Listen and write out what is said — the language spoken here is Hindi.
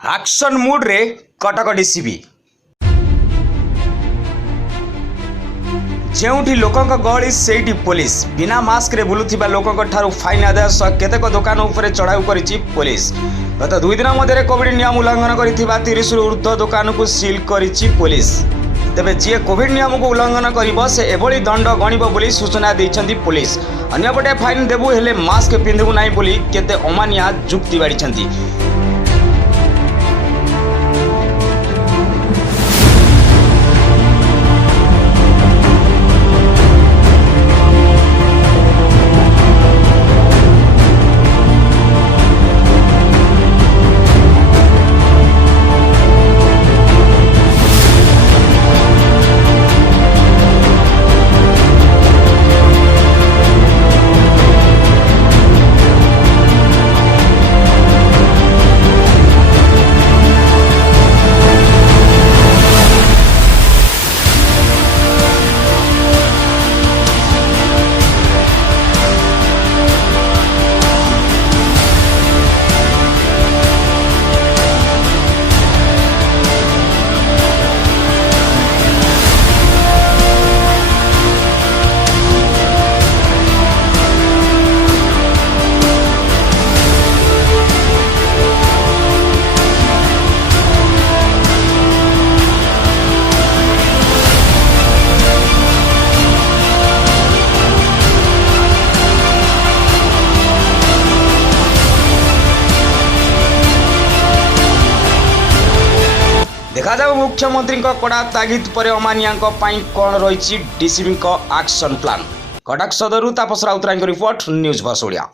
एक्शन मूड रे कटक डीसीपी जेउठी लोकंक गहली सेठी पुलिस बिना मास्क रे बुलुथिबा लोकंक ठारू फाइन आदाय सह केतेक दुकान उपरे चढ़ाऊ करिछि पुलिस। गत 2 दिन मध्य कोविड नियम उल्लंघन करिथिबा 30 रु ऊर्ध्व दुकान को सील करिछि पुलिस। तेबे जी कोविड नियम को उल्लंघन करिबो से एभली दंड गणिबो बोली सूचना दैछन्ति पुलिस। अन्यपटे फाइन देबु हेले मास्क पिंधबु नाही बोली केते अमानिया जुक्ति बाड़िछन्ति। देखा जाऊ मुख्यमंत्री कड़ा तागिद पर अमानिया कौन रही DCP action plan. Cuttack Sadar Tapas Routray report news verse Odia.